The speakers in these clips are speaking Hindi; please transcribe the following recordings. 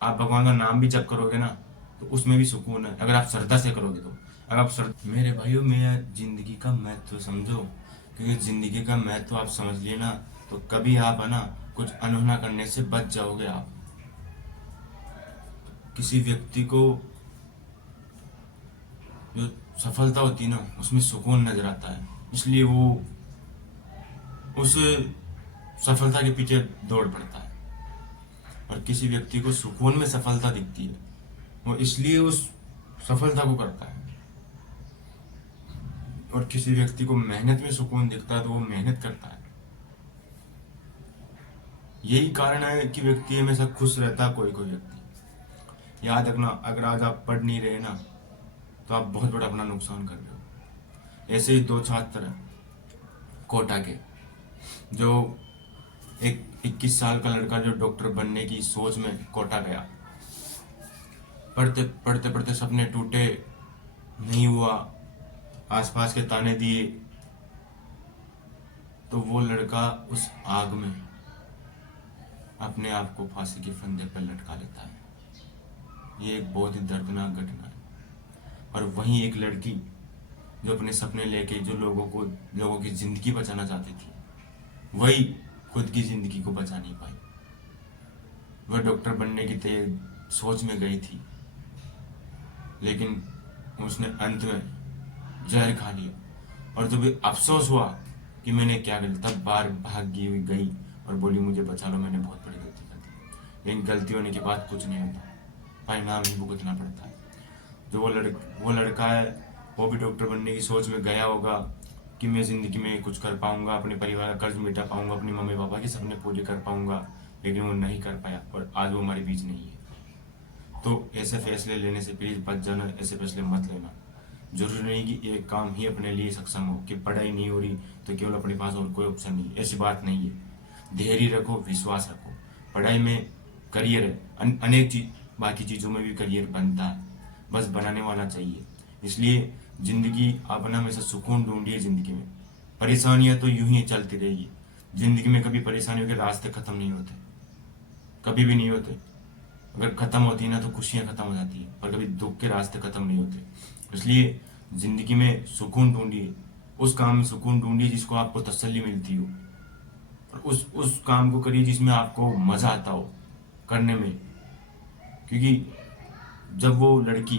आप भगवान का नाम भी जप करोगे ना, तो उसमें भी सुकून है, अगर आप श्रद्धा से करोगे तो। अगर आप मेरे भाइयों, मैं जिंदगी का महत्व समझो, क्योंकि जिंदगी का महत्व आप समझ लिए ना, तो कभी आप है ना कुछ अनहोना करने से बच जाओगे। आप किसी व्यक्ति को जो सफलता होती है ना, उसमें सुकून नजर आता है, इसलिए वो उस सफलता के पीछे दौड़ पड़ता है। और किसी व्यक्ति को सुकून में सफलता दिखती है, वो इसलिए उस सफलता को करता है। और किसी व्यक्ति को मेहनत में सुकून दिखता है, तो वो मेहनत करता है। यही कारण है कि व्यक्ति हमेशा खुश रहता है। कोई कोई व्यक्ति, याद रखना, अगर आज आप पढ़ नहीं रहे ना, तो आप बहुत बड़ा अपना नुकसान कर रहे हो। ऐसे ही दो छात्र हैं कोटा के, जो एक 21 साल का लड़का जो डॉक्टर बनने की सोच में कोटा गया, पढ़ते पढ़ते पढ़ते सपने टूटे, नहीं हुआ, आसपास के ताने दिए, तो वो लड़का उस आग में अपने आप को फांसी के फंदे पर लटका लेता है। ये एक बहुत ही दर्दनाक घटना है। और वहीं एक लड़की जो अपने सपने लेके जो लोगों की जिंदगी बचाना चाहती थी, वही खुद की जिंदगी को बचा नहीं पाई। वह डॉक्टर बनने की सोच में गई थी, लेकिन उसने अंत में जहर खा लिया। और जब अफसोस हुआ कि मैंने क्या गलती, तब बाहर भागी हुई गई और बोली मुझे बचा लो, मैंने बहुत बड़ी गलती कर दी। लेकिन गलती होने के बाद कुछ नहीं होता, परिणाम ही भुगतना पड़ता है। जो वो लड़का है, वो भी डॉक्टर बनने की सोच में गया होगा कि मैं जिंदगी में कुछ कर पाऊंगा, अपने परिवार का कर्ज मिटा पाऊंगा, अपनी मम्मी पापा के सपने पूरे कर पाऊंगा, लेकिन वो नहीं कर पाया और आज वो हमारे बीच नहीं है। तो ऐसे फैसले लेने से प्लीज बच जाना, ऐसे फैसले मत लेना। जरूरी नहीं कि एक काम ही अपने लिए सक्षम हो, कि पढ़ाई नहीं हो रही तो केवल अपने पास और कोई ऑप्शन नहीं, ऐसी बात नहीं है। धैर्य रखो, विश्वास रखो। पढ़ाई में करियर है, अनेक चीज, बाकी चीजों में भी करियर बनता है, बस बनाने वाला चाहिए। इसलिए जिंदगी आप ना हमेशा सुकून ढूंढिए। जिंदगी में परेशानियां तो यूं ही चलती रहेगी। जिंदगी में कभी परेशानियों के रास्ते खत्म नहीं होते, कभी भी नहीं होते। अगर खत्म होती है ना, तो खुशियां खत्म हो जाती है, पर कभी दुख के रास्ते खत्म नहीं होते। इसलिए जिंदगी में सुकून ढूंढिए, उस काम में सुकून ढूंढिए जिसको आपको तसल्ली मिलती हो, और उस काम को करिए जिसमें आपको मजा आता हो करने में। क्योंकि जब वो लड़की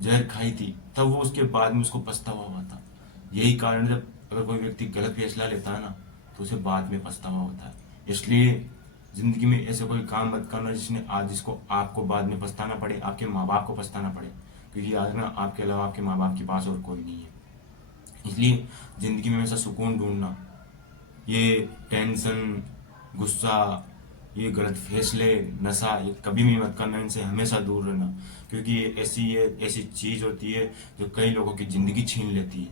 जहर खाई थी, तब वो उसके बाद में उसको पछतावा हुआ था। यही कारण, जब अगर कोई व्यक्ति गलत फैसला लेता है ना, तो उसे बाद में पछतावा होता है। इसलिए जिंदगी में ऐसे कोई काम मत करना जिसको आपको बाद में पछताना पड़े, आपके माँ बाप को पछताना पड़े। क्योंकि याद रखना, आपके अलावा आपके माँ बाप के पास और कोई नहीं है। इसलिए जिंदगी में हमेशा सुकून ढूंढना, ये टेंशन, गुस्सा, ये गलत फैसले, नशा, ये कभी भी मत करना। इनसे हमेशा दूर रहना, क्योंकि ये ऐसी चीज होती है जो कई लोगों की जिंदगी छीन लेती है।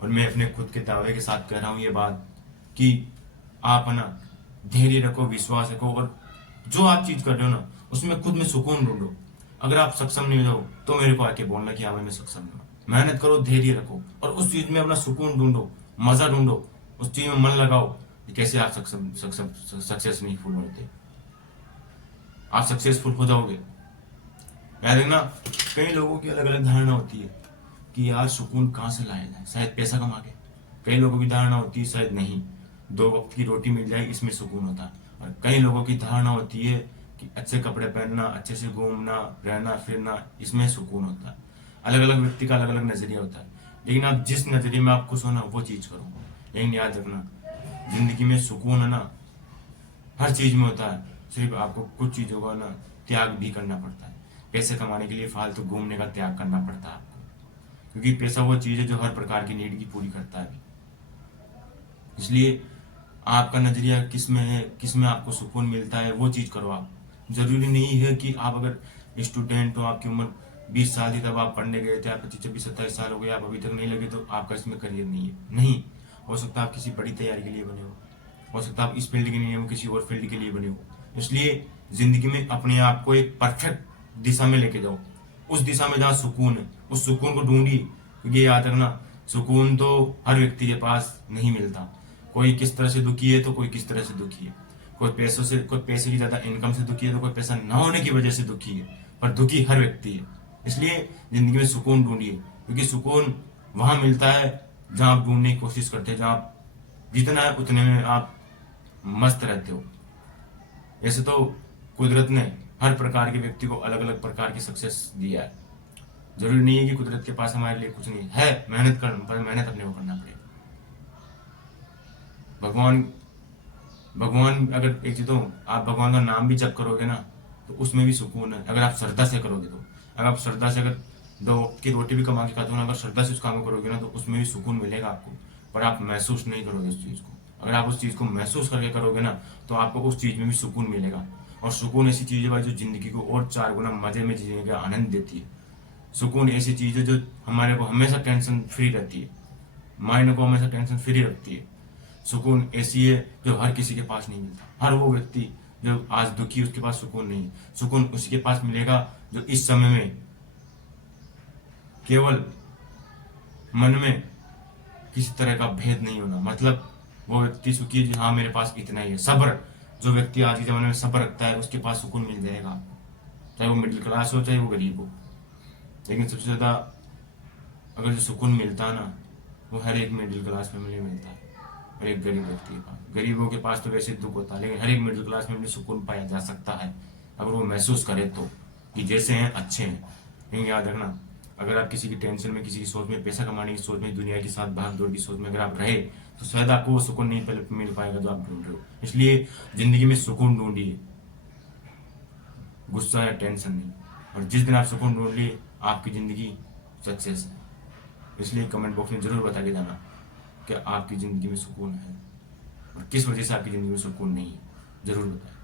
और मैं अपने खुद के दावे के साथ कह रहा हूँ ये बात, कि आप है ना धैर्य रखो, विश्वास रखो, और जो आप चीज कर रहे हो ना, उसमें खुद में सुकून ढूंढो। अगर आप सक्षम नहीं हो जाओ, तो मेरे को आके बोलना कि हाँ मैं सक्षम हूँ। मेहनत करो, धैर्य रखो, और उस चीज में अपना सुकून ढूंढो, मजा ढूंढो, उस चीज में मन लगाओ। कैसे आप सक्सेसफुल होते, आप सक्सेसफुल हो जाओगे। याद रखना, कई लोगों की अलग अलग धारणा होती है कि यार सुकून कहाँ से लाया जाए, शायद पैसा कमा के। कई लोगों की धारणा होती है शायद नहीं, 2 वक्त की रोटी मिल जाए, इसमें सुकून होता है। और कई लोगों की धारणा होती है कि अच्छे कपड़े पहनना, अच्छे से घूमना, रहना फिरना, इसमें सुकून होता है। अलग अलग व्यक्ति का अलग अलग नजरिया होता है, लेकिन आप जिस नजरिए में आप खुश हो ना, वो चीज करो। लेकिन याद रखना, जिंदगी में सुकून है ना हर चीज में होता है, सिर्फ आपको कुछ चीजों का ना त्याग भी करना पड़ता है। पैसे कमाने के लिए फालतू घूमने का त्याग करना पड़ता है आपको, क्योंकि पैसा वो चीज है जो हर प्रकार की नीड की पूरी करता है। इसलिए आपका नजरिया किस में है, किस में आपको सुकून मिलता है, वो चीज करो आप। जरूरी नहीं है कि आप अगर स्टूडेंट हो, आपकी उम्र 20 साल थी तब आप पढ़ने गए थे, आप 25 26 27 साल हो गए, आप अभी तक नहीं लगे, तो आपका इसमें करियर नहीं है। नहीं, हो सकता है आप किसी बड़ी तैयारी के लिए बने हो सकता है आप इस फील्ड के लिए हो, किसी और फील्ड के लिए बने हो। इसलिए जिंदगी में अपने आप को एक परफेक्ट दिशा में लेके जाओ, उस दिशा में जहाँ सुकून है, उस सुकून को ढूंढिए। क्योंकि याद रखना, सुकून तो हर व्यक्ति के पास नहीं मिलता। कोई किस तरह से दुखी है, तो कोई किस तरह से दुखी है। कोई पैसे की ज़्यादा इनकम से दुखी है, तो कोई पैसा ना होने की वजह से दुखी है, पर दुखी हर व्यक्ति है। इसलिए ज़िंदगी में सुकून ढूंढिए, क्योंकि सुकून वहाँ मिलता है जहाँ आप ढूंढने की कोशिश करते हैं, जहाँ आप जितना है उतने में आप मस्त रहते हो। ऐसे तो कुदरत ने हर प्रकार के व्यक्ति को अलग अलग प्रकार की सक्सेस दिया है। जरूरी नहीं है कि कुदरत के पास हमारे लिए कुछ नहीं है, मेहनत अपने को करना पड़ेगा। भगवान अगर एक चीज तो आप भगवान का नाम भी जप करोगे ना, तो उसमें भी सुकून है, अगर आप श्रद्धा से करोगे तो। अगर आप श्रद्धा से अगर 2 वक्त की रोटी भी कमा के खाते हो ना, अगर श्रद्धा से उस काम को करोगे ना, तो उसमें भी सुकून मिलेगा आपको। पर आप महसूस नहीं करोगे उस चीज़ को। अगर आप उस चीज़ को महसूस करके करोगे ना, तो आपको उस चीज़ में भी सुकून मिलेगा। और सुकून ऐसी चीज़ है भाई, जो जिंदगी को और 4 गुना मजे में जीने का आनंद देती है। सुकून ऐसी चीज़ है जो हमारे को हमेशा टेंशन फ्री रहती है, माइंड को हमेशा टेंशन फ्री रखती है। सुकून ऐसी है जो हर किसी के पास नहीं मिलता। हर वो व्यक्ति जो आज दुखी, उसके पास सुकून नहीं है। सुकून उसी के पास मिलेगा जो इस समय में केवल मन में किसी तरह का भेद नहीं होना, मतलब वो व्यक्ति सुखी है, हाँ मेरे पास इतना ही है। सब्र, जो व्यक्ति आज के जमाने में सब्र रखता है, उसके पास सुकून मिल जाएगा, चाहे वो मिडिल क्लास हो चाहे वो गरीब हो। लेकिन सबसे ज्यादा अगर जो सुकून मिलता है ना, वो हर एक मिडिल क्लास फैमिली में मिलता है, हर एक गरीब व्यक्ति के पास। गरीबों के पास तो वैसे दुख होता है, लेकिन हर एक मिडिल क्लास फैमिली सुकून पाया जा सकता है, अगर वो महसूस करे तो, कि जैसे हैं अच्छे हैं। लेकिन याद रखना, अगर आप किसी की टेंशन में, किसी की सोच में, पैसा कमाने की सोच में, दुनिया के साथ भाग दौड़ की सोच में अगर आप रहे, तो शायद आपको वो सुकून नहीं मिल पाएगा जो आप ढूंढ रहे हो। इसलिए जिंदगी में सुकून ढूंढिए, गुस्सा या टेंशन नहीं। और जिस दिन आप सुकून ढूंढ लिए, आपकी जिंदगी सक्सेस है। इसलिए कमेंट बॉक्स में जरूर बता के जाना कि आपकी जिंदगी में सुकून है और किस वजह से आपकी जिंदगी में सुकून नहीं है, जरूर बताएं।